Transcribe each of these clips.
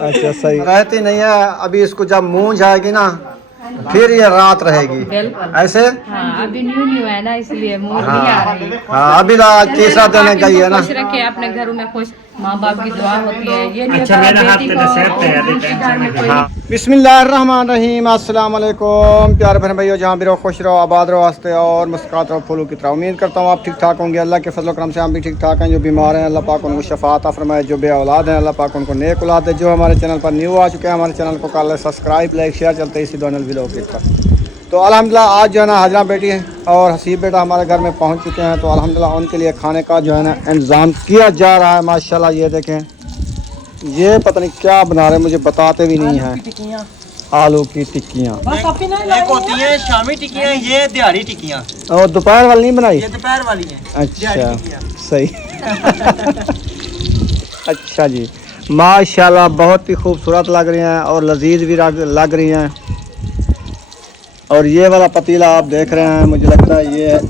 अच्छा सही रहती नहीं है। अभी इसको जब मूंछ जाएगी ना फिर ये रात रहेगी ऐसे। हाँ, अभी न्यू है ना इसलिए मूड नहीं आ रही। हाँ अभी तीसरा दिन गई है ना। खुश रखे अपने घरों में, खुश माँ बाप की दुआ होती है। ये नहीं अच्छा, होता मेरा हाथ बेटी पे को तो सेहत है, अभी दूसरे घर में कोई बिस्मिल्लाहिर्रहमानिर्रहीम। अस्सलाम वालेकुम प्यारे बहन भाइयों, जहाँ भी रहो खुश रहो, आबाद रहो, हंसते और मुस्कुराते रहो फूलों की तरह। उम्मीद करता हूँ आप ठीक ठाक होंगे। अल्लाह के फजल करम से हम भी ठीक ठाक हैं। जो बीमार हैं अल्लाह पाक उनको शफा अता फरमाए, जो बे औलाद हैं अल्लाह पाक उनको नेक औलाद दे। जो हमारे चैनल पर न्यू आ चुके हैं हमारे चैनल को कर सब्सक्राइब, लाइक, शेयर, चलते इसी दोनों व्लॉग की तरफ। तो अल्हम्दुलिल्लाह आज जो है ना हाजरा बेटी है और हसीब बेटा हमारे घर में पहुँच चुके हैं। तो अल्हम्दुलिल्लाह उनके लिए खाने का जो है ना इंतज़ाम किया जा रहा है। माशाल्लाह ये देखें, ये पता नहीं क्या बना रहे हैं, मुझे बताते भी नहीं है। आलू की टिक्कियाँ एक होती है शामी टिक्कियाँ, ये दिहाड़ी टिक्कियाँ। और दोपहर वाली नहीं बनाई? ये दोपहर वाली है। अच्छा सही। अच्छा जी, माशाल्लाह बहुत ही खूबसूरत लग रही हैं और लजीज भी लग रही हैं। और ये वाला पतीला आप देख रहे हैं, मुझे लगता है ये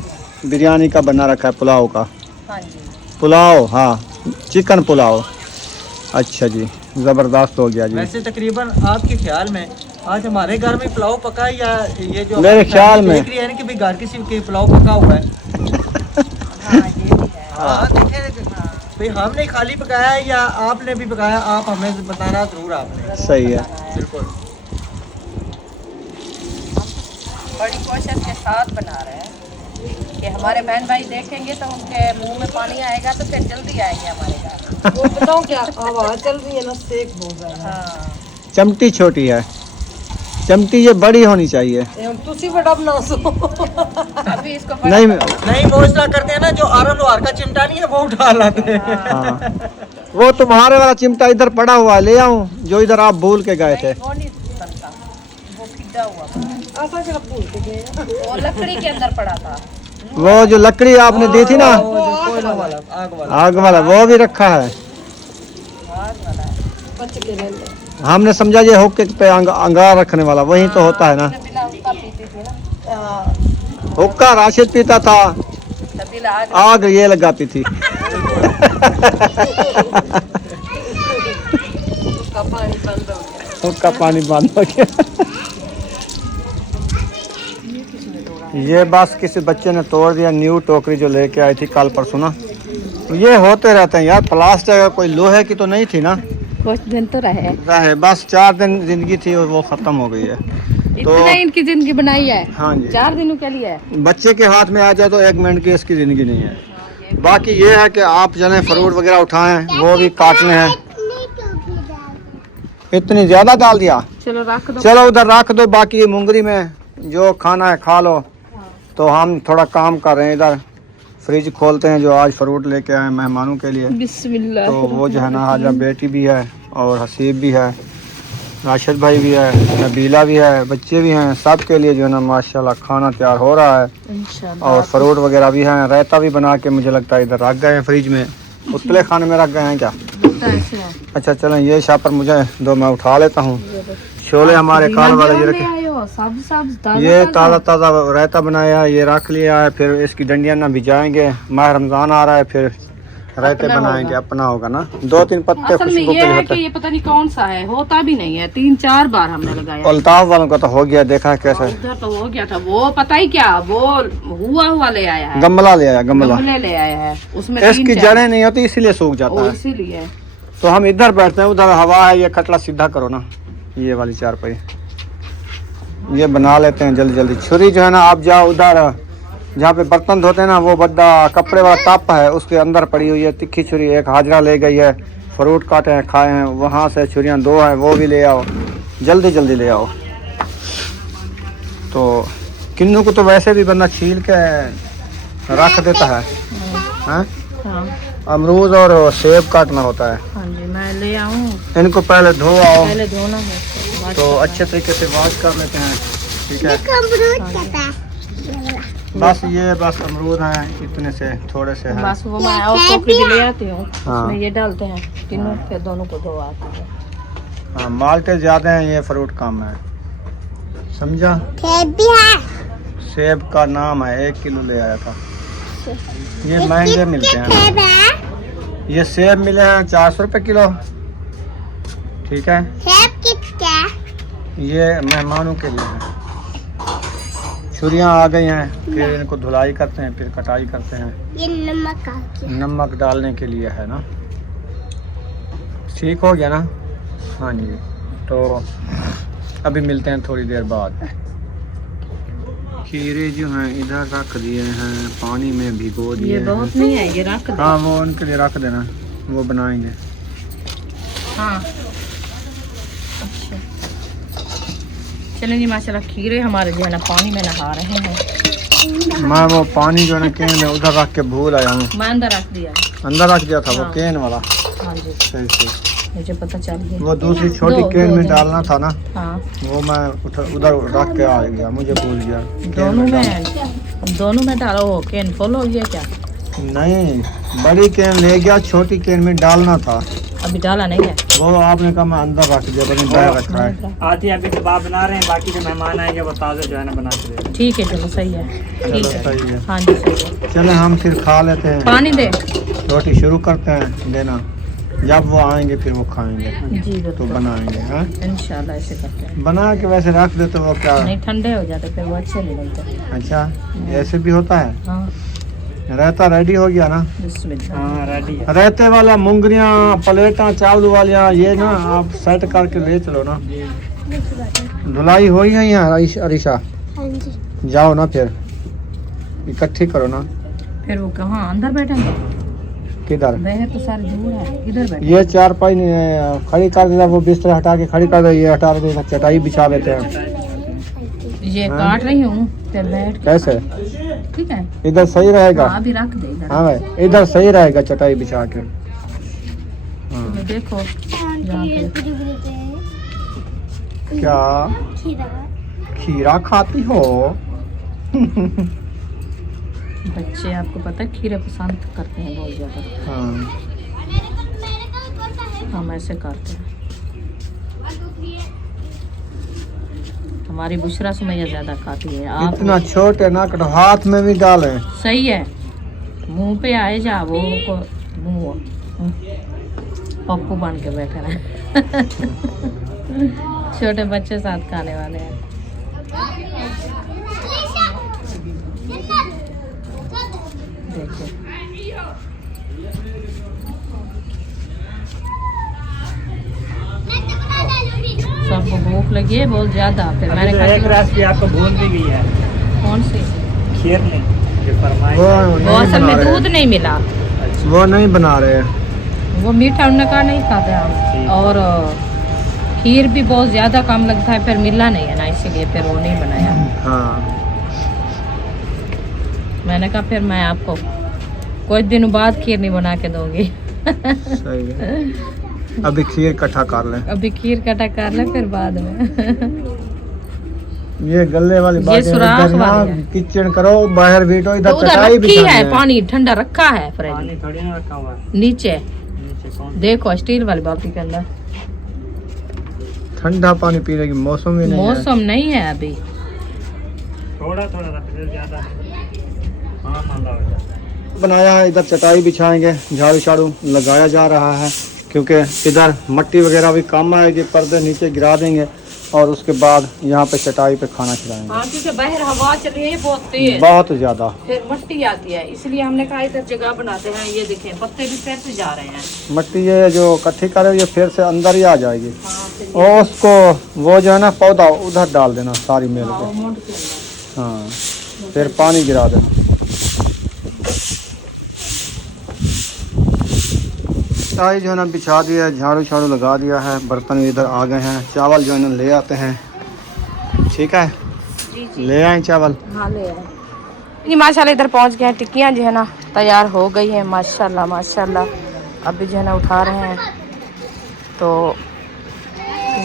बिरयानी का बना रखा है, पुलाव का। पुलाव, हाँ चिकन पुलाव। अच्छा जी, ज़बरदस्त हो गया जी। वैसे तकरीबन आपके ख्याल में आज हमारे घर में पुलाव पका है या ये जो मेरे ख्याल में देख रही है ना कि भाई घर किसी के पुलाव पका हुआ है। हाँ देखें भाई, हमने खाली पकाया है या आपने भी पकाया, आप हमें बताना जरूर आपने। सही है। बिल्कुल बड़ी कोशिश के साथ बना रहे हैं कि हमारे बहन भाई देखेंगे तो उनके मुंह में पानी आएगा, तो फिर जल्दी आएंगे हमारे घर। वो बताओ क्या आवाज चल रही है ना, सेक बहुत ज्यादा। हाँ, चमटी छोटी है, चमटी ये बड़ी होनी चाहिए। तुसी बड़ा बना सो। अभी इसको नहीं नहीं, वो इस तरह करते हैं ना, जो आरा लोहार का चिमटा नहीं है वो उठा लाते हैं। हाँ, वो तुम्हारे वाला चिमटा इधर पड़ा हुआ है, ले आऊं जो इधर आप भूल के गए थे। वो नहीं बनता, वो फिदा हुआ। ऐसा क्या भूल के गए? वो लकड़ी के अंदर पड़ा था। वो जो लकड़ी आपने दी थी ना, कोयला वाला, आग वाला। आग वाला, वो भी रखा है। बच के ले ले। हमने समझा ये हुक्के पे अंगार रखने वाला, वही तो होता है ना। बिना हुक्का पीती थी ना। हुक्का राशिद पीता था, तबीला आग ये लगाती थी। पानी बंद हो गया। हुक्का पानी बंद हो गया। ये बस किसी बच्चे ने तोड़ दिया, न्यू टोकरी जो लेके आई थी कल परसों ना। तो ये होते रहते हैं यार, प्लास्टिक कोई लोहे की तो नहीं थी ना। कुछ दिन तो रहे बस 4 दिन जिंदगी थी और वो खत्म हो गई है। तो इतना इनकी जिंदगी बनाई है। हाँ जी, 4 दिनों के लिए। बच्चे के हाथ में आ जाए तो 1 मिनट की इसकी ज़िंदगी नहीं है। बाकी ये है कि आप जने फ्रूट वगैरह उठाएं, वो भी काटने हैं। इतनी ज़्यादा डाल दिया, चलो रख दो। चलो उधर रख दो। बाकी ये मुंगरी में जो खाना है खा लो। तो हम थोड़ा काम कर रहे हैं, इधर फ्रिज खोलते हैं जो आज फ्रूट लेके आए मेहमानों के लिए। बिस्मिल्लाह। तो वो जो है ना हाजरा बेटी भी है और हसीब भी है, राशिद भाई भी है, नबीला भी है, बच्चे भी हैं। सब के लिए जो है ना माशाल्लाह खाना तैयार हो रहा है। इंशाल्लाह। और फ्रूट वगैरह भी हैं, रायता भी बना के मुझे लगता है इधर रख गए हैं फ्रिज में। उतले खाने में रख गए हैं क्या? अच्छा चलें, ये शापर मुझे दो, मैं उठा लेता हूँ। छोले हमारे काल वाले ये रखे, ये ताज़ा ताज़ा रायता बनाया है, ये रख लिया है। फिर इसकी डंडियाँ ना भिजाएंगे, माह रमज़ान आ रहा है, फिर रायते बनाएंगे। अपना होगा ना, 2-3 पत्ते असल में खुशबू ये के लिए है होता कि है। ये पता नहीं कौन सा है, होता भी नहीं है। 3-4 बार हमने लगाया। अल्ताफ वालों का तो हो गया, देखा है कैसे उधर तो हो गया था, वो पता ही क्या, वो हुआ ले आया है, गमला ले आया, गमला ले आया है। उसमें इसकी जड़ें नहीं होती इसीलिए सूख जाता है। इसीलिए तो हम इधर बैठते हैं, उधर हवा है। ये खटला सीधा करो ना, ये वाली चारपाई ये बना लेते हैं जल्दी जल्दी। छुरी जो है ना, आप जाओ उधर जहाँ पे बर्तन धोते हैं ना, वो बड़ा कपड़े वाला टप है, उसके अंदर पड़ी हुई है तिखी छुरी। एक हाजरा ले गई है, फ्रूट काटे हैं, खाए हैं। वहाँ से छुरियाँ 2 हैं, वो भी ले आओ, जल्दी जल्दी ले आओ। तो किन्नू को तो वैसे भी बंदा छील के रख देता है। हाँ? अमरूद और सेब काटना होता है। हाँ जी, मैं ले आऊँ। इनको पहले धो आओ, पहले धोना है तो अच्छे तरीके से वॉश कर लेते हैं। ठीक है, बस ये बस अमरूद हैं, इतने से थोड़े से हैं। बस वो मैं और टोकरी भी ले आती हूँ। हाँ। उसमें ये डालते हैं तीनों, फिर दोनों को धो आते हैं। हाँ, माल्टे ज़्यादा हैं, ये फ्रूट कम है, समझा। सेब का नाम है, 1 किलो ले आया था। ये महंगे मिलते हैं। ये सेब मिले हैं 400 रुपये किलो। ठीक है, सेब कितना? ये मेहमानों के लिए है। छुरियाँ आ गई हैं, फिर इनको धुलाई करते हैं, फिर कटाई करते हैं। ये नमक आ गया। नमक डालने के लिए है ना। ठीक हो गया ना। हाँ जी, तो अभी मिलते हैं थोड़ी देर बाद। खीरे जो हैं इधर रख दिए हैं, पानी में भिगो दिए ये हैं। बहुत नहीं है, ये रख दो। हाँ, वो उनके लिए रख देना, वो बनाएंगे। हाँ अच्छा, चलें जी। माशाल्लाह खीरे हमारे जो है ना पानी में नहा रहे हैं। मैं वो पानी जो है ना कैन में उधर रख के भूल आया हूँ। मैं अंदर रख दिया। अंदर रख दिया था वो हाँ। कैन वाला। हाँ जी, सही सही। मुझे पता चल गया। वो दूसरी छोटी कैन में डालना था ना, हाँ, वो मैं उधर रख के आ गया, मुझे भूल गया। दोनों में डालो। वो कैन फुल हो गया क्या? नहीं, बड़ी कैन ले गया, छोटी कैन में डालना था। अभी डाला नहीं है। वो आपने कहा मैं अंदर रख दिया, बनी बैग रखा है। आधी अभी कबाब बना रहे हैं, बाकी जो मेहमान आएंगे वो ताज़ा जो है ना बना के दे देंगे। ठीक है, चलो सही है। चलो ठीक है, सही है। हाँ जी सही है। चले हम फिर खा लेते हैं। पानी दे। रोटी शुरू करते हैं देना, जब वो आएंगे फिर वो खाएंगे जी तो बिल्कुल, बनाएंगे। हाँ, इंशाल्लाह ऐसे करते हैं। बना के वैसे रख दे तो वो क्या। नहीं, ठंडे हो जाते फिर वो अच्छे नहीं लगते। अच्छा, ऐसे भी होता है। हाँ, रहता रेडी हो गया ना। बिस्मिल्लाह। हाँ रेडी है। रहते वाला मुंगरियाँ प्लेटा चावल वालियाँ ये ना आप सेट करके ले चलो ना। धुलाई हो ही है यहाँ अरीशा। हाँ जी। जाओ ना फिर इकट्ठी करो ना। फिर वो कहाँ अंदर बैठेंगे? किधर? बाहर तो सारी दूर है, इधर बैठे। ये चारपाई खड़ी कर देता, वो बिस्तर हटा के खड़ी कर दे, ये हटा देता, चटाई बिछा देते हैं। ये हाँ। काट रही हूँ फिर बैठ के। कैसे? ठीक है, इधर सही रहेगा। हाँ अभी रख दे इधर। हाँ भाई, इधर सही रहेगा चटाई बिछा के। हाँ। देखो आंटी ये बुजुर्ग हैं। क्या खीरा। खीरा खाती हो? बच्चे आपको पता है खीरे पसंद करते हैं बहुत ज़्यादा। हाँ, हम ऐसे करते हैं। हमारी बुशरा सुमैया ज़्यादा खाती है। आप इतना छोटे ना कटो, हाथ में भी डालें। सही है, मुंह पे आए जा वो को मुंह पप्पू बन के बैठे रहे। छोटे बच्चे साथ खाने वाले हैं। देखो सबको भूख लगी है बहुत ज्यादा। फिर मैंने अभी तो एक कहा रेसिपी आपको भूल भी गई है, कौन सी? खीर नहीं जो फरमाई। वो वो नहीं असल बना में रहे। दूध नहीं मिला, वो नहीं बना रहे। वो मीठा उन्ने का नहीं खाते हम। और खीर भी बहुत ज्यादा कम लगता है, फिर मिला नहीं है ना, इसीलिए फिर वो नहीं बनाया। हाँ, मैंने कहा फिर मैं आपको कुछ दिनों बाद खीर नहीं बना के दूंगी। सही है। अभी खीर इकट्ठा कर लें। अभी खीर कटा कर ले फिर बाद में। ये गले वाली ये बात सुराख इधर ना वाली है। किचन करो, बाहर बैठो, तो इधर उधर चटाई रखी बिछानी है, है। पानी ठंडा रखा है फ्रिज पानी थोड़ी ना रखा हुआ है नीचे। नीचे। कौन? देखो स्टील वाली बाल्टी के अंदर। ठंडा पानी पीने की मौसम ही नहीं है। मौसम नहीं है अभी। थोड़ा थोड़ा सा फिर ज्यादा हाँ मांगा हो जाता है। बनाया है, इधर चटाई बिछाएंगे, झाड़ू झाड़ू लगाया जा रहा है, क्योंकि इधर मट्टी वगैरह भी कम आएगी, पर्दे नीचे गिरा देंगे और उसके बाद यहाँ पे चटाई पे खाना खिलाएंगे। हाँ, क्योंकि बाहर हवा चल रही है बहुत तेज, बहुत ज्यादा। फिर मट्टी आती है, इसलिए हमने कहा इधर जगह बनाते हैं। ये देखें पत्ते भी फिर से जा रहे हैं। मट्टी ये जो इकट्ठी करे ये फिर से अंदर ही आ जाएगी। हाँ, फिर और उसको वो जो है ना पौधा उधर डाल देना सारी मेल हाँ, के। वो मुंड के अंदर। हाँ, फिर पानी गिरा देना। चाय जो है ना बिछा दिया है, झाड़ू झाड़ू लगा दिया है, बर्तन भी इधर आ गए हैं, चावल जो है ना ले आते हैं। ठीक है, जी जी ले आए चावल। हाँ ले आए जी। माशाल्लाह इधर पहुंच गए हैं। टिक्कियाँ जो है ना तैयार हो गई हैं माशाल्लाह माशाल्लाह। अभी जो है ना उठा रहे हैं, तो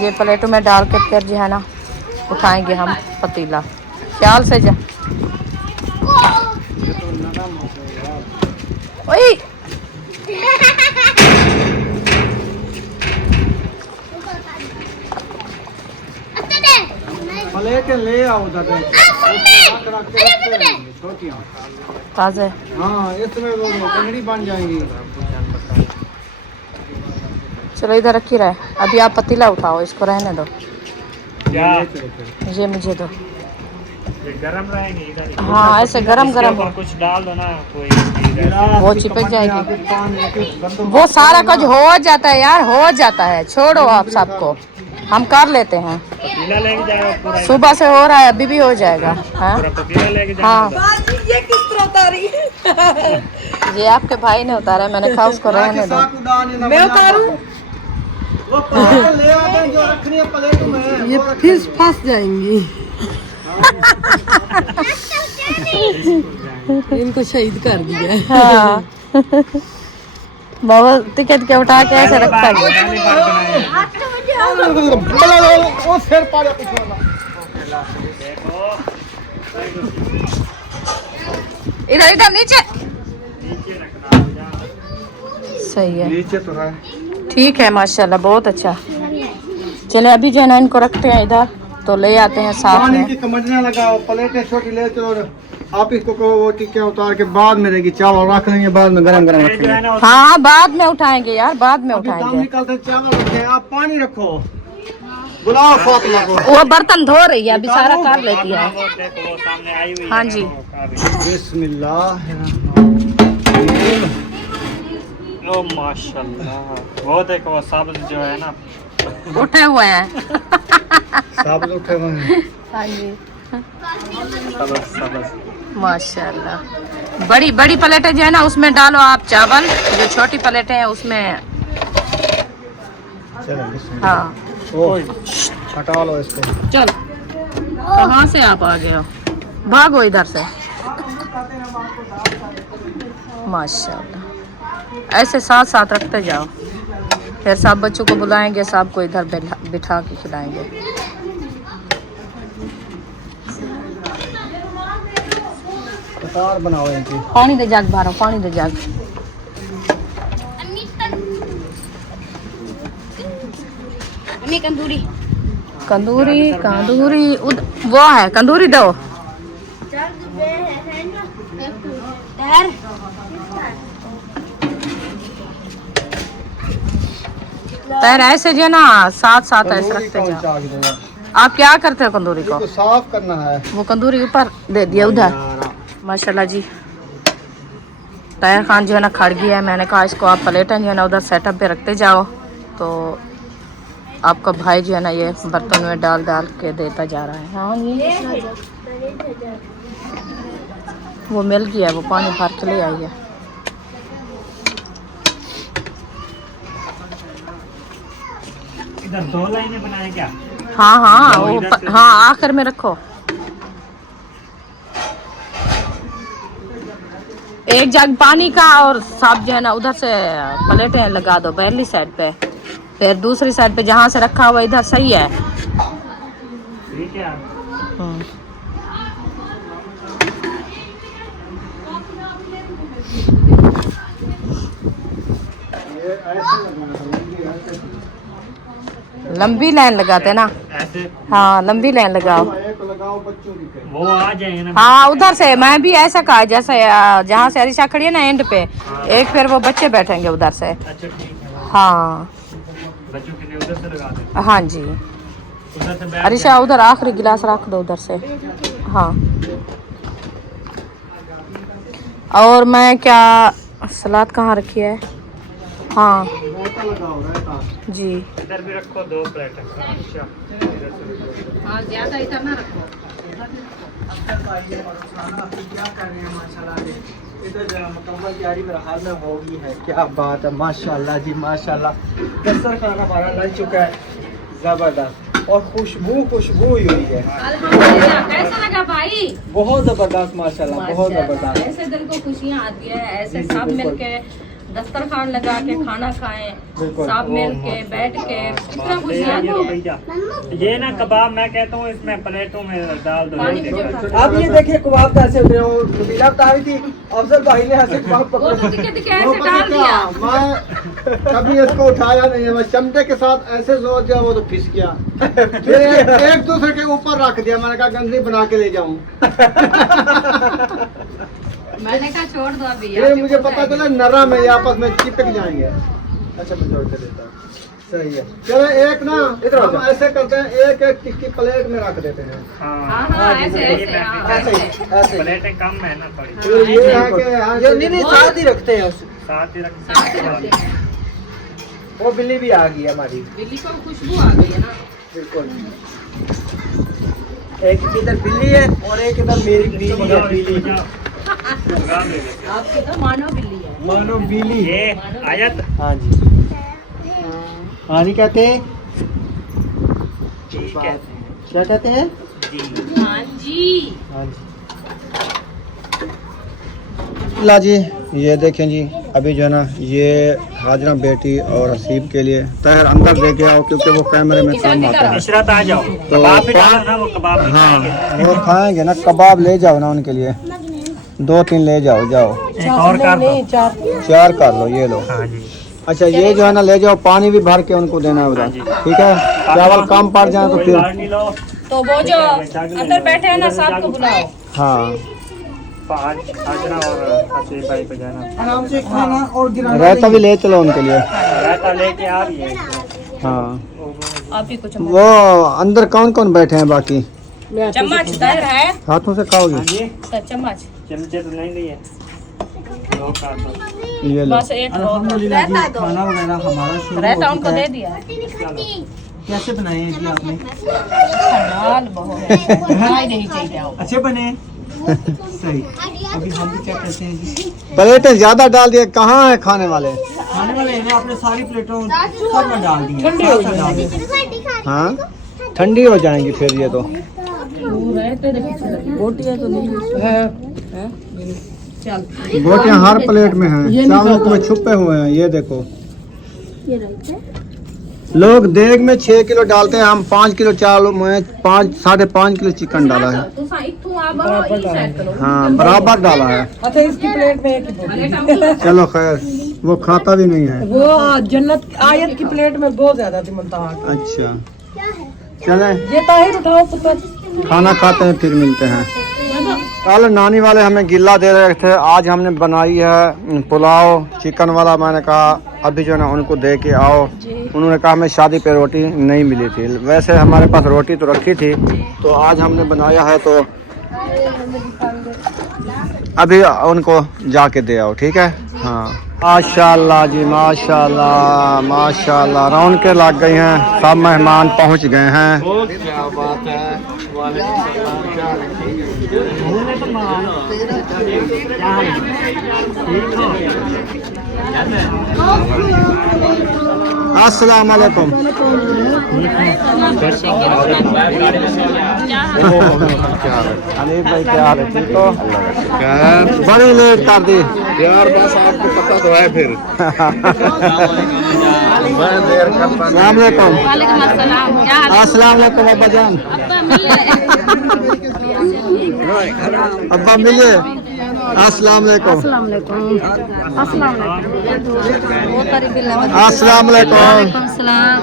ये प्लेटों में डाल के फिर जो है ना उठाएंगे हम पतीला। ख्याल से जा। ओए प्लेट ले आओ उधर छोटियाँ। ताज़ा हाँ, इसमें वो कंगड़ी बन जाएंगी। चलो इधर रखी रहे। अभी आप पतीला उठाओ, इसको रहने दो। क्या ये मुझे दो। ये गरम रहेंगे इधर? हाँ ऐसे गरम इसके गरम ऊपर कुछ डाल दो ना कोई इधर। वो चिपक जाएगी। वो सारा कुछ हो जाता है यार, हो जाता है। छोड़ो आप सबको, हम कर लेते हैं। पतीला लेके जाओ पूरा। सुबह से हो रहा है, अभी भी हो जाएगा। हाँ पूरा पतीला लेके जाओ। हाँ ये किस तरह उतारी? ये आपके भाई ने उतारा है, मैंने कहा उसको रहने दो। मैं उतारूं? वो प्लेट ले आते हैं जो रखनी है प्लेट में। ये फिर फंस जाएंगी। इनको शहीद कर दिया। हाँ बाबा टिकट के उठा के ऐसे रखता है। पहली बार बनाए। वो सिर पाड़ा पिछवाना। देखो इधर इधर नीचे। नीचे रखना हो सही है, नीचे तो है। ठीक है माशाल्लाह, बहुत अच्छा। चले अभी जो है ना इनको रखते हैं इधर, तो ले आते हैं साथ पानी में। की कमटना लगाओ, प्लेटें छोटी ले चलो। आप इसको कहो वो टिक्के उतार के बाद में रहेगी, चावल रख लेंगे बाद में गरम गरम जो है रखेंगे। ना हाँ बाद में उठाएंगे यार, बाद में अभी दाम उठाएंगे। निकालते चावल रखे, आप पानी रखो। बुलाओ फातिमा को। वो बर्तन धो रही है, अभी सारा कर लेती है। वो देखो वो सामने आई हुई है हाँ ना, जी। वो काफी। बिस्मिल्लाह। ओ माशाल्लाह, वो देखो वो सब्ज जो है ना। उठे हुए हैं। साबुत उठे हुए हैं। हाँ जी सब्ज सब्ज। माशाल्लाह। बड़ी बड़ी प्लेटें जो है ना उसमें डालो आप चावल, जो छोटी प्लेटें हैं उसमें। चलो बिस्मिल्लाह। हाँ ओ हटा लो इसको। चल, कहाँ से आप आ गए हो? भागो इधर से। माशाल्लाह, ऐसे साथ साथ रखते जाओ, फिर सब बच्चों को बुलाएंगे, सबको इधर बिठा के खिलाएंगे। कतार बनाओ इनकी। पानी दे जाग बाहर, पानी दे जाग। अम्मी कंदूरी। कंदूरी कंदूरी वो है, कंदूरी दो। तैर ऐसे जो है ना साथ साथ ऐसे रखते जाओ। आप क्या करते हो कंदूरी को? इसको साफ करना है। वो कंदूरी ऊपर दे दिया उधर। माशाल्लाह जी, तैर खान जो है ना खड़ गया है। मैंने कहा इसको आप प्लेटें जो है ना उधर सेटअप पे रखते जाओ, तो आपका भाई जो है ना ये बर्तन में डाल डाल के देता जा रहा है। हाँ जी वो मिल गया, वो पानी भर के ले आई है। इधर 2 लाइनें बनाए क्या? हाँ हाँ वो हाँ आखिर में रखो। एक जग पानी का और सब जो है ना उधर से प्लेटें लगा दो पहली साइड पे, फिर दूसरी साइड पे जहाँ से रखा हुआ इधर सही है। ठीक है। लंबी लाइन लगाते ना। ऐसे हाँ लंबी लाइन लगाओ। एक लगाओ बच्चों की। वो आ जाएंगे ना। हाँ उधर से मैं भी ऐसा कहा, जैसे जहाँ से अरिशा खड़ी है ना एंड पे, एक फिर वो बच्चे बैठेंगे उधर से। अच्छा ठीक है, हाँ बच्चों के लिए उधर से लगा दे। हाँ जी, उधर से बैठ अरिशा उधर आखिरी गिलास रख दो उधर से। हाँ और मैं क्या, सलाद कहाँ रखी है? हाँ रायता लगाओ, रायता। जी इधर भी रखो 2 प्लेट। अच्छा इधर से हाँ ज़्यादा इधर ना रखो। क्या कर रहे हैं माशाल्लाह से। इधर जरा मुकम्मल तैयारी मेरे हाल में होगी है। क्या बात है माशाल्लाह जी माशाल्लाह। दस्तरखान खाना हमारा लग चुका है, जबरदस्त, और खुशबू हुई है। अल्हम्दुलिल्लाह। कैसा लगा भाई? बहुत जबरदस्त माशाल्लाह, बहुत जबरदस्त। ऐसे दिल को खुशियाँ आती है, ऐसे जी, जी, सब बिल्कुल। मिलके दस्तरखान लगा के खाना खाएं, बिल्कुल। सब मिल के बैठ के, कितना खुशियाँ ये ना कबाब मैं कहता हूँ इसमें प्लेटों में डाल दो। पानी एक-एक में करके। अब ये देखिए कबाब कैसे उतरे हो। मीरा बता रही थी अफजल भाई ने ऐसे कबाब वो पकड़े। तो दिखे वो ऐसे पता डाल क्या, दिया। मैं कभी इसको उठाया नहीं है, मैं चमटे के साथ ऐसे जोर दिया वो तो फिस गया। फिर एक दूसरे के ऊपर रख दिया, मैंने कहा गंदी बना के ले जाऊं। मैंने कहा छोड़ दो अभी। फिर मुझे पता चला नरम है, ये आपस में चिपक जाएंगे। अच्छा मैं जोड़ के देता हूँ। सही है। चलो एक ना इधर आओ। हम ऐसे करते हैं, एक एक टिक्की प्लेट में रख देते हैं। हाँ ऐसे ऐसे ऐसे ही ऐसे ही। प्लेटें कम है ना थोड़ी, तो ये है कि यहाँ ये से- नहीं साथ ही रखते हैं उसे। साथ ही रखते हैं। वो बिल्ली भी आ गई है हमारी। बिल्ली को खुशबू आ गई है ना। बिल्कुल। एक इधर बिल्ली है और एक इधर मेरी बिल्ली है। बिल्ली आपकी तो मानो बिल्ली है। मानो बिल्ली। ये आयत हाँ जी। हाँ नहीं कहते हैं? ठीक है क्या कहते हैं? जी। हाँ जी। हाँ जी। ला जी, ये देखें जी, अभी जो है ना ये हाजरा बेटी और हसीब के लिए तहर अंदर दे के आओ, क्योंकि वो कैमरे में कम आता है। इशरत आ जाओ, तो कबाब भी डालो ना, वो कबाब भी हाँ खाएंगे। वो खाएंगे ना, कबाब ले जाओ ना उनके लिए, 2-3 ले जाओ। जाओ एक और कर दो। 4 कर लो, ये लो। हाँ जी। अच्छा ये जो है ना ले जाओ, पानी भी भर के उनको देना है उधर, ठीक है। चावल कम पड़ जाए तो कोई फिर बाहर नहीं लो। तो वो जो अंदर बैठे हैं ना, साहब को बुलाओ। हाँ, हाजरा और हसीब भाई को जाना। आराम से खाना और गिराना रायता भी ले चलो उनके लिए। रायता लेके आ रही है। हाँ, आप ही कुछ वो अंदर कौन कौन बैठे हैं बाकी? चम्मच दर है हाथों से खाओगे? तो चम्मच चमचे तो नहीं लिए, दो काट दो। ये लो। बस एक अल्हम्दुलिल्लाह जी, खाना वगैरह हमारा शुरू रहता हो उनको चुका दे है। दिया। कैसे बनाए हैं जी आपने? दाल बहुत है नहीं चाहिए। अच्छे बने? सही। अभी हम भी क्या करते हैं जी? प्लेटें ज्यादा डाल दिए, कहाँ है खाने वाले? खाने वाले हैं आपने सारी प्लेटों सब में डाल दी हैं। ठंडी हो जाएगी। हाँ, ठंडी हो जाएंगी फिर ये तो। रोटियाँ तो नहीं है। चल बोटियाँ हर प्लेट में हैं, चावल में छुपे हुए हैं, ये देखो। लोग देग में 6 किलो डालते हैं, हम 5 किलो चावल में 5-5.5 किलो चिकन डाला है। हाँ, बराबर डाला है। अच्छा इसकी प्लेट में एक चलो खैर, वो खाता भी नहीं है। वो जन्नत आयत की प्लेट में बहुत ज्यादा थी मुल्तान। अच्छा चले, ये ताहिर उठाओ पुत्र। खाना खाते हैं फिर मिलते हैं। कल नानी वाले हमें गिल्ला दे रहे थे, आज हमने बनाई है पुलाव चिकन वाला। मैंने कहा अभी जो है ना उनको दे के आओ। उन्होंने कहा हमें शादी पे रोटी नहीं मिली थी, वैसे हमारे पास रोटी तो रखी थी, तो आज हमने बनाया है, तो अभी उनको जाके दे आओ, ठीक है। हाँ माशाल्लाह जी, माशाल्लाह माशाल्लाह, रौनकें लग गई हैं, सब मेहमान पहुंच गए हैं। क्या बात है। अस्सलाम वालेकुम। अनिल भाई क्या हाल है, ठीक हो? बड़ी लेट कर दी यार, बस आपको पता तो है फिर। मैं देर करता अस्सलाम वालेकुम। वालेकुम अस्सलाम, क्या हाल है? अस्सलाम वालेकुम अब्बा जान। अब्बा मिल रहे अब्बा मिले। अस्सलाम वालेकुम। अस्सलाम वालेकुम। अस्सलाम वालेकुम। वो तारीफ बिल्लाह। अस्सलाम वालेकुम। वालेकुम सलाम।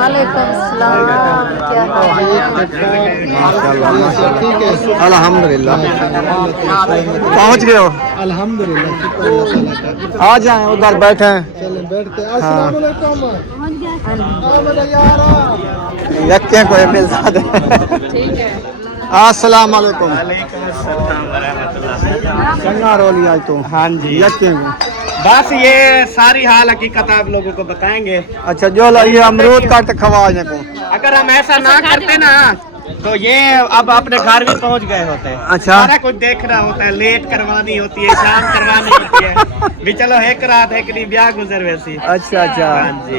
वालेकुम सलाम। क्या हाल है? माशाल्लाह माशाल्लाह, ठीक है, अल्हम्दुलिल्लाह। पहुंच गए हो? अल्हम्दुलिल्लाह। आ जाएं, उधर बैठे हैं। चलें बैठते। अस्सलाम वालेकुम। यक्के को मिलता दे। ठीक है। अस्सलाम वालेकुम। चंगा रोली आज तो। हाँ जी। यक्के को। बस ये सारी हाल हकीकत आप लोगों को बताएंगे। अच्छा जो ये अमरूद काट खवाने को। अगर हम ऐसा ना करते ना तो ये अब अपने घर भी पहुंच गए होते। अच्छा। सारा कुछ देखना होता है, लेट करवानी होती है, शाम करवानी होती है। भी चलो एक रात एक नहीं ब्याह गुजर वैसी। अच्छा अच्छा। हाँ जी।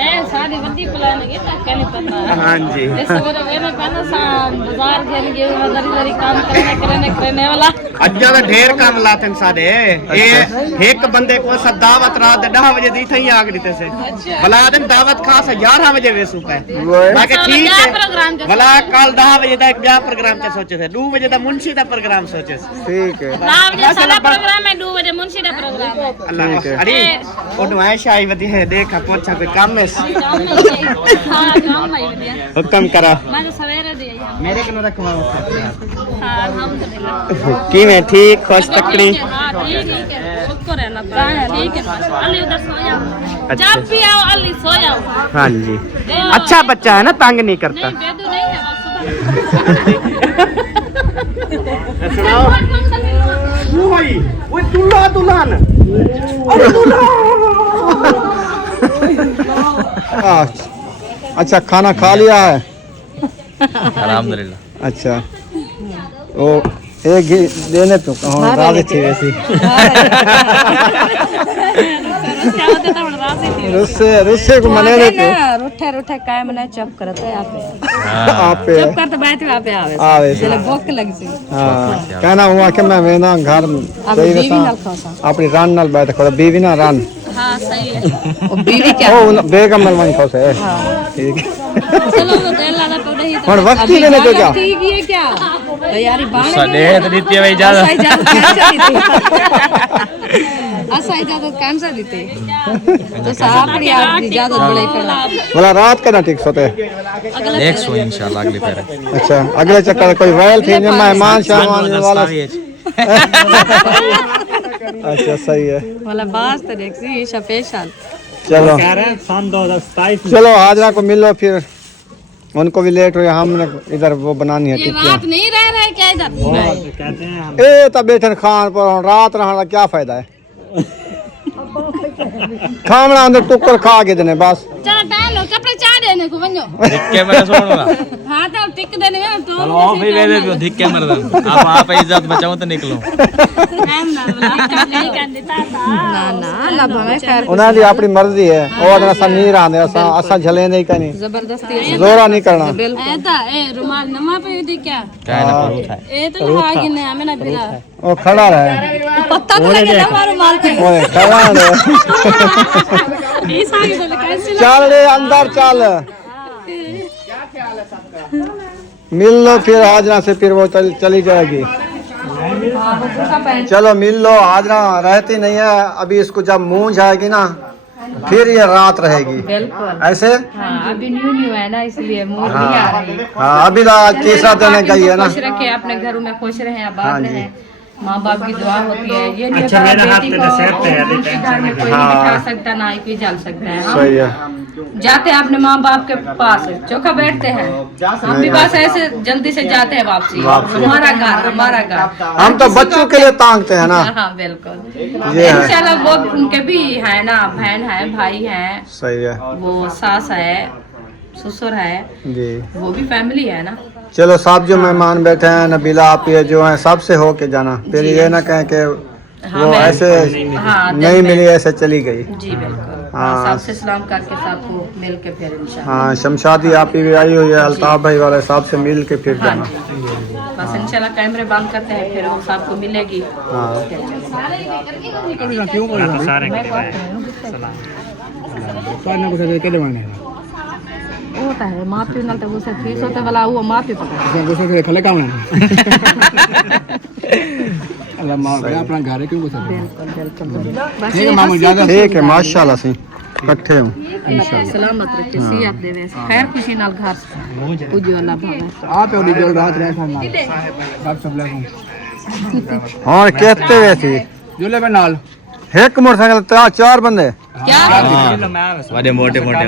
ए शादी बंदी प्लान है तक क्या नहीं पता। हाँ जी। जैसे मेरे मैंने कहना शाम बाजार खेल के दरी काम करने वाला। ਅੱਜ ਜਿਆਦਾ ढेर काम लाते हैं सारे। ये एक बंदे को सा दावत रात 10 बजे दी थी आग दी से भला दिन दावत खास 11 बजे वेसू पे बाकी ठीक है। भला कल 10 बजे का एक ब्याह प्रोग्राम च सोचे थे, 2 बजे का मुंशी का प्रोग्राम सोचे थे। ठीक है। 9 बजे सारा प्रोग्राम है, 2 बजे मुंशी का प्रोग्राम है। अल्लाह अरे ओ है शाही वदी है, देखा पहुंचा कोई काम में हाँ काम नहीं बढ़िया। हुक्म करा मैं तो सवेरे दे आई। मेरे को रखवाओ। हाँ अल्हम्दुलिल्लाह। की में ठीक खुश तकड़ी। हाँ ठीक है। सबको रहना पड़ेगा। ठीक है अली उधर सो जाओ, जब भी आओ अली सो जाओ। हाँ जी, अच्छा बच्चा है ना, तंग नहीं करता। नहीं बेदू नहीं है बस सुनाओ वो दूल्हा दुल्हन, अरे दूल्हा। अच्छा खाना खा लिया है? अल्हम्दुलिल्लाह। अच्छा वो एक घी देने तो राजी थी वैसी। रुस्से को मने लेते रूठे काय मने चप करते आप आप चप करते बैठे आप आवे आवे चले भूख लगी सी। हाँ कहना हुआ कि मैं ना घर सही बीवी नाल वैसा खासा अपनी रान नाल बैठ खड़ा बीवी ना रान हाँ सही है। ओ बीवी क्या ओ बेगम नाल वहीं खोसे ठीक चलो तो तेल लाना पड़े ही तो और वक्त ही लेने को क्या ठीक है क्या तैयारी बाण साडे तो दीती है भाई ज्यादा। ऐसा इजाजत कैंसर देते तो साहब की इजाजत बड़े करा बोला रात का ना ठीक सोते 100 इंशाल्लाह अगली फेरे। अच्छा अगले चक्कर कोई वायल थी या मेहमान शामान वाला अच्छा सही है वाला बात तो देखसी स्पेशल चलो कह रहे हैं सन 2027 चलो हाजरा को मिलो फिर उनको भी लेट हो हमने इधर वो बनानी है ये टिक्कियाँ बात नहीं रह रहा है क्या इधर? कहते हैं हम ए तब बैठन खान पर रात रहना क्या फायदा है खाना अंदर टुक्कर खा के देने बस चलो टाइम लो कपड़े चाह देने को बनो। धिक्के मेरे छोड़ूंगा। हाँ तो टिक देने में तो चलो आप भी दे दो धिक्के मेरे दो। आप इज्जत बचाओ तो निकलो। टाइम ना नहीं कर देता था। ना ना लब हमें खैर उन्हें दी अपनी मर्जी है और असा नहीं रहने असा झले नहीं कहीं जबरदस्ती जोरा नहीं करना ऐसा ए रुमाल नमा पे दी क्या क्या ना पर उठाए। ए तो हागी ने हमें ना बिना वो खड़ा रहे पत्ता तो लगे ना रुमाल पे ओए खड़ा रहे इस आगे तो कैसे चल रे अंदर चल मिल लो फिर हाजरा से फिर वो चली जाएगी चलो मिल लो हाजरा रहती नहीं है अभी इसको जब मुंह जाएगी ना फिर ये रात रहेगी ऐसे हाँ अभी न्यू है ना इसलिए मूड नहीं आ रही हाँ अभी तीसरा दिन गई है ना खुश रखे अपने घरों में खुश रहे हाँ आबाद जी। रहे माँ बाप की दुआ होती है ये नहीं अच्छा, होता मेरा हाथ बेटी पे को नसीहत है, यार, किसी घर में कोई नहीं बिठा सकता ना ही कोई जल सकता है सही है हम जाते हैं अपने माँ बाप के पास चौका बैठते हैं हम भी बस ऐसे जल्दी से जाते हैं वापसी हमारा घर हम तो बच्चों के लिए तांगते हैं ना हाँ बिल्कुल ये है इंशाल्लाह वो उनके भी है ना बहन है भाई है सही है वो सास है ससुर है जी वो भी फैमिली है ना चलो सब जो मेहमान बैठे हैं नबीला आप ये जो हैं सबसे होके जाना फिर ये ना कहें कि वो ऐसे हाँ, नहीं मिली ऐसे चली गई जी बिल्कुल हाँ। सबसे सलाम करके सबको मिल के फिर इंशाल्लाह हाँ शमशादी आप भी आई हुई है अल्ताफ भाई वाले साहब से मिल के फिर जाना बस इंशाल्लाह कैमरे बंद करते हैं फिर वो सबको मिलेगी हाँ सारे होता है माफी नल तो उसे फीस होते वाला वो माफी पकड़ ठीक है माशाल्लाह से इकट्ठे हूँ सलामत रखे सी आप देवे खैर खुशी नाल घर पूजो अल्लाह भावे आप और कहते वैसे जुले में नाल एक मोटरसाइकिल चार बंदे क्या बड़े मोटे मोटे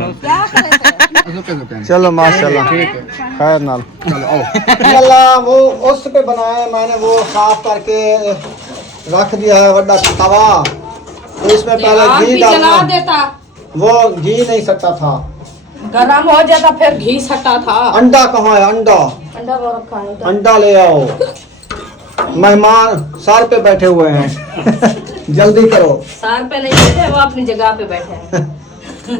चलो माशाल्लाह खैर नाल अल्लाह वो उस पे बनाया मैंने वो साफ करके रख दिया है बड़ा तवा तो इसमें पहले घी डालना देता वो घी नहीं सकता था गरम हो जाता फिर घी सटा था अंडा कहाँ है अंडा अंडा वो रखा है अंडा ले आओ मेहमान सर पे बैठे हुए हैं जल्दी करो सार पे नहीं बैठे वो अपनी जगह पे बैठे हैं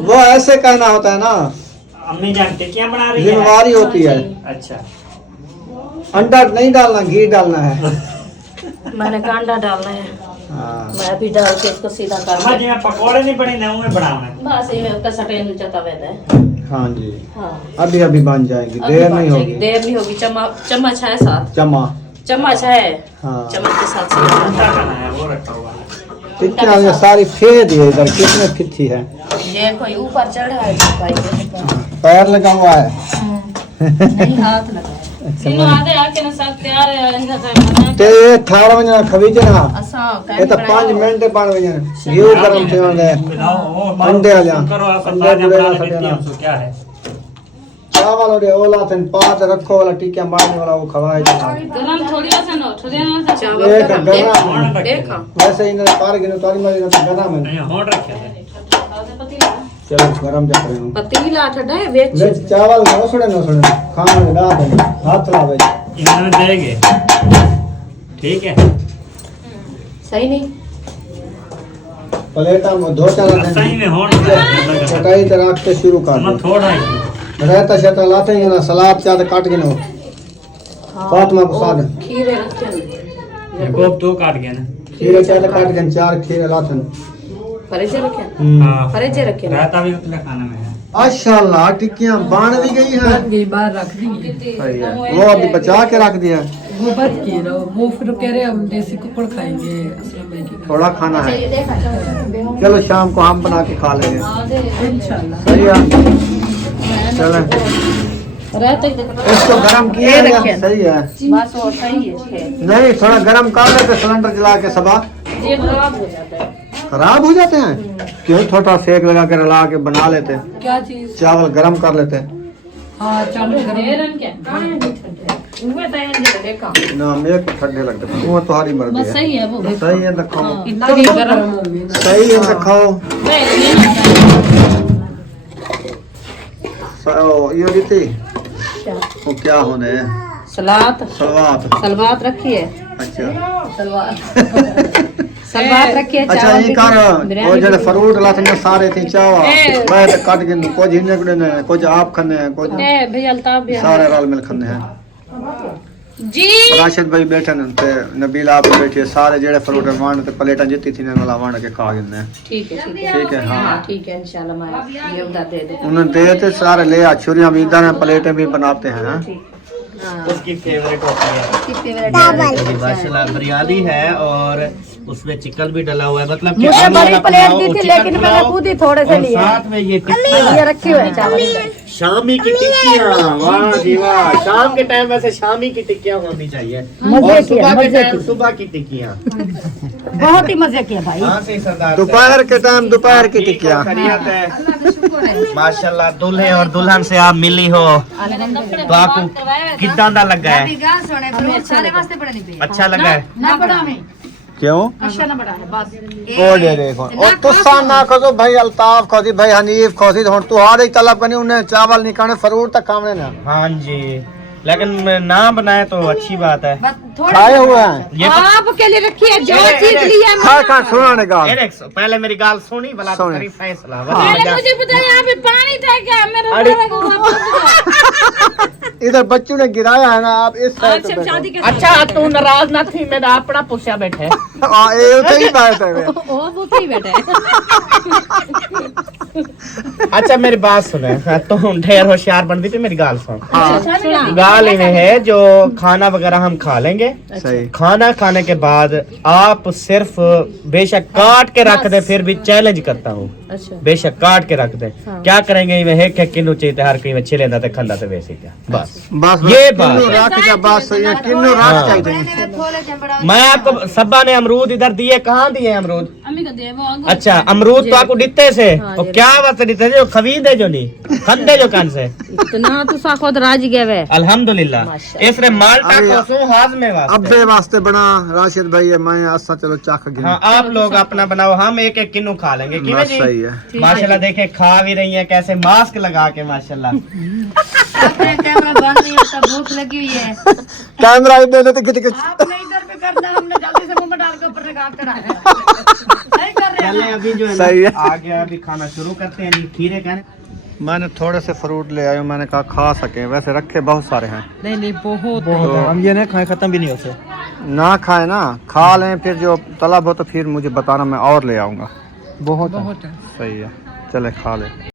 वो ऐसे कहना होता है ना अम्मी जान टिक्कियां बना रही है जिम्मेवारी होती है अच्छा अंडा नहीं डालना घी डालना है मैंने कांडा डालना है हाँ मैं भी डाल के इसको सीधा कर मैं जिਵੇਂ पकोड़े नहीं बने ना उन्हें बनाना बस ये उसका सटे नीचे तवे दे हाँ जी हाँ अभी अभी बन जाएगी अभी देर बन नहीं जाएगी, होगी देर नहीं होगी चम्मच है साथ चमा चम्मच है हाँ चम्मच के साथ सीधा क्या करना है वो रखा हुआ है कितना ये सारी फेद है इधर कितने फिथी है ये कोई ऊपर चढ़ा है भाई पैर लगा हुआ है नहीं हाथ लगा है तीनों आधे आके ना सब तैयार है इनका सब ते ये थारा वजना खवीजे ना असा ये तो 5 मिनट पाण वजना घी गरम थे वने अंडे आ जा अंडे बुड़े सटेना क्या है चावल और ओला थन पात रखो वाला टिकिया मारने वाला वो खवाए गरम थोड़ी सा ना थोड़ी ना चावल एक गरम गरम देखा वैसे इन कार गिनो तारी मारी ना गरम है नहीं होड़ रखे थे चलो गरम जा करो पतीला ठंडा है वेच वे चावल न सुने खाना में डाल दे हाथ लावे इन्होंने देंगे ठीक है सही नहीं प्लेटा में दो चार सही में होड़ चटाई तरह रखते शुरू कर दे थोड़ा ही रहता शता लाते हैं ना सलाद चाद काट के ना फातिमा को साद खीरे रखे हैं गोब तो काट गया ना खीरे चाद काट के 4 खीरे लाते फरेजे रखे हाँ फरेजे रखे रहता भी उतने खाने में है माशाल्लाह टिक्कियां बाण भी गई हैं गई बाहर रख दी सही है वो अभी बचा के रख दिया वो बच की रहो वो फिर कह रहे हम देसी कुकड़ खाएंगे असलम भाई की थोड़ा खाना है चलो शाम को हम बना के खा लेंगे इंशाल्लाह सही है चलो रहते इसको गरम किया है सही है बस और सही है नहीं थोड़ा गरम कर लेते सिलेंडर जला के सबा ये खराब हो जाता है खराब हो जाते हैं क्यों थोड़ा सेक लगा के रला के बना लेते क्या चीज चावल गरम कर लेते हाँ चावल गरम रन क्या उनमें तैयार नहीं देखा ना मेरे को ठंडे लगते हैं वो तुम्हारी मर्जी बस है सही है वो सही है तो खाओ इतनी गरम सही है तो खाओ ये रीति वो क्या होने है सलाद सलवात सलवात रखी है अच्छा सलवात रखी है अच्छा ये कर वो जड़े फ्रूट लाते हैं सारे थी चावा मैं तो काट के कुछ हिन्ने कुछ ने कुछ आप खन्ने हैं कुछ भैया अल्ताफ भी सारे रल मिल खन्ने हैं जी राशिद भाई बैठे न ते नबील आप बैठे सारे जेड़े फ्रूट वाण ते प्लेटा जितनी थी ने वाला वाण के खा गिने ठीक है ठीक है हाँ ठीक है इंशाल्लाह मैं ये बता दे दे उन्हें देते सारे ले आ छुरियां भी इधर हैं प्लेटें भी बनाते हैं हाँ? उसकी फेवरेट होती है किसकी फेवरेट माशाल्लाह बिरयानी है और उसमें चिकन भी डला हुआ है मतलब कि मुझे बड़ी वाला प्लेट पुलाव दी और थी चिकन लेकिन मैंने पुलाव खुद ही थोड़े से और लिए साथ में ये टिक्की ये रखी हुई है चावल शामी की टिक्कियां वाह जी वाह शाम के टाइम वैसे शामी की टिक्कियां होनी चाहिए मजे और की सुबह के मजे टाइम की सुबह की टिक्कियां बहुत ही मजे किया भाई हाँ सही सरदार दोपहर के टाइम दोपहर की टिक्कियां खैरियत है माशाल्लाह दूल्हे और दुल्हन से आप मिली हो तो आपको कितना दा लगा है अच्छा लगा है ना बड़ा में क्यों अच्छा ना बड़ा है बस ओ दे देखो और तुसा ना कहो भाई अल्ताफ खोदी भाई हनीफ खोदी हुन तू हारे तलब कनी उन्हें चावल निकाने फ्रूट तक खाने ना हाँ जी लेकिन ना बनाए तो अच्छी बात है खाए हुए हैं ये आपके लिए रखी है जो चीज लिया खा सुनाने का ये देख पहले मेरी गाल सुनी भला तो सुनी। करी फैसला मुझे पता है यहाँ पे पानी था क्या मेरे इधर बच्चों ने गिराया है ना आप इस साइड पे शादी के अच्छा तू नाराज ना थी मैं अपना पुछया बैठे हां ये तो ही बात है वे। ओ वो ही बैठा है अच्छा मेरी बात सुने तुम ढेर होशियार बन दी थी मेरी गाल सुन हाँ गाल इन्हें है जो खाना वगैरह हम खा लेंगे सही खाना खाने के बाद आप सिर्फ बेशक काट के रख दे फिर भी चैलेंज करता हूँ अच्छा बेशक काट के रख दे क्या करेंगे मैं एक किन्नू चाहिए हर कोई अच्छे लेंदा ते खंदा ते वैसे क्या बस बस ये बात किन्नू है। रख जा बात सही है किन्नू रख चाहिए मैं आपको सब्बा ने अमरूद इधर दिए कहाँ दिए अमरूद अम्मी को दे वो आगू अच्छा अमरूद तो आपको दिते से और क्या बात दिते जो खरीदे जो नहीं खंदे जो कान से इतना तो सा खुद राज गए वे अल्हम्दुलिल्लाह इसरे माल्टा अभी- कोसो हाजमे वास्ते अब्बे वास्ते बना राशिद भाई है मैं असा चलो चख गया हाँ आप लोग अपना बनाओ हम एक एक किन्नू खा लेंगे किਵੇਂ बस जी सही है माशाल्लाह देखे खा भी रही है कैसे मास्क लगा के माशाल्लाह कैमरा बंद नहीं होता भूख लगी हुई है कैमरा इधर तो कितने आपने इधर पे करना हमने जल्दी से मुंह में डाल के ऊपर लगा कर नहीं कर रहे चले अभी जो है सही है। ना आगे अभी खाना शुरू करते हैं जी खीरे कहने मैंने थोड़े से फ्रूट ले आया मैंने कहा खा सके वैसे रखे बहुत सारे हैं नहीं नहीं बहुत तो हम ये नहीं खाए खत्म भी नहीं होते ना खाए ना खा लें फिर जो तलब हो तो फिर मुझे बताना मैं और ले आऊंगा बहुत बहुत है सही है चले खा ले